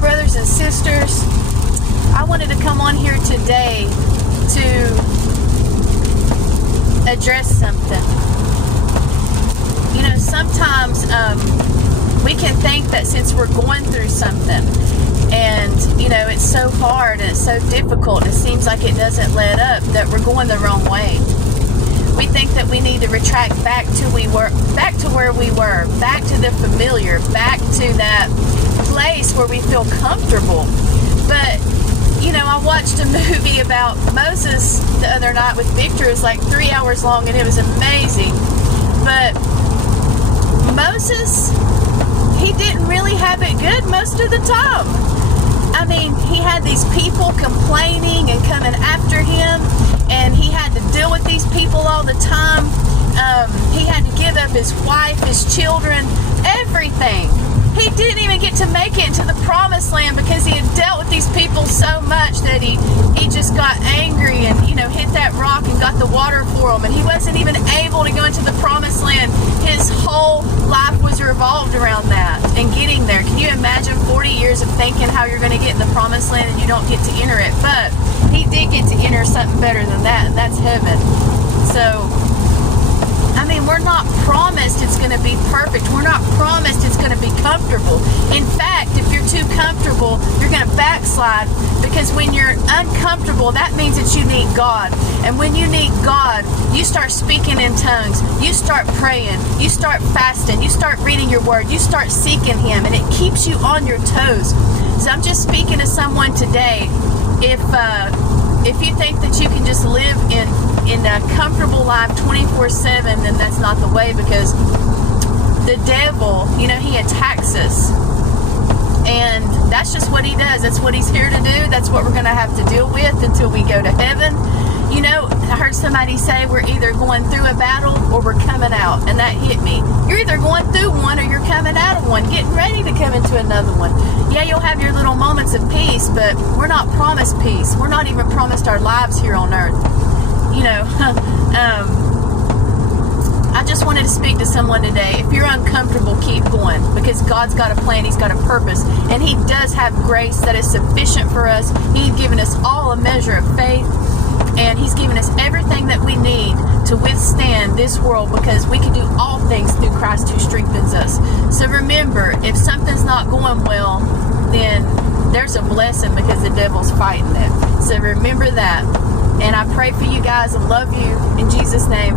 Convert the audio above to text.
brothers and sisters. I wanted to come on here today to address something. You know, sometimes we can think that since we're going through something and, you know, it's so hard and it's so difficult and it seems like it doesn't let up, that we're going the wrong way. We think that we need to retract back to where we were, back to the familiar, back to that place where we feel comfortable. But, you know, I watched a movie about Moses the other night with Victor. It was like 3 hours long and it was amazing. But Moses, he didn't really have it good most of the time. I mean, he had these people complaining and coming after him, and he had to deal with these people all the time. He had to give up his wife, his children, everything. He didn't even get to make it into the promised land because he had dealt with these people so much that he just got angry and, you know, hit that rock and got the water for him. And he wasn't even able to go into the promised land. His whole life was revolved around that and getting there. Can you imagine 40 years of thinking how you're going to get in the promised land and you don't get to enter it? But he did get to enter something better than that, and that's heaven. So, I mean, we're not promised it's going to be perfect. We're not promised it's going to be comfortable. In fact, if you're too comfortable, you're going to backslide, because when you're uncomfortable, that means that you need God. And when you need God, you start speaking in tongues. You start praying. You start fasting. You start reading your word. You start seeking Him, and it keeps you on your toes. So I'm just speaking to someone today. If you think that you can just live in a comfortable life 24/7, then that's not the way, because the devil, you know, he attacks us. And that's just what he does. That's what he's here to do. That's what we're going to have to deal with until we go to heaven. You know, I heard somebody say we're either going through a battle or we're coming out, and that hit me. You're either going through one or you're coming out of one, getting ready to come into another one. Yeah, you'll have your little moments of peace, but we're not promised peace. We're not even promised our lives here on earth. You know, I just wanted to speak to someone today. If you're uncomfortable, keep going, because God's got a plan. He's got a purpose, and He does have grace that is sufficient for us. He's given us all a measure of faith, and He's given us everything that we need to withstand this world, because we can do all things through Christ who strengthens us. So remember, if something's not going well, then there's a blessing, because the devil's fighting it. So remember that. And I pray for you guys and love you in Jesus' name.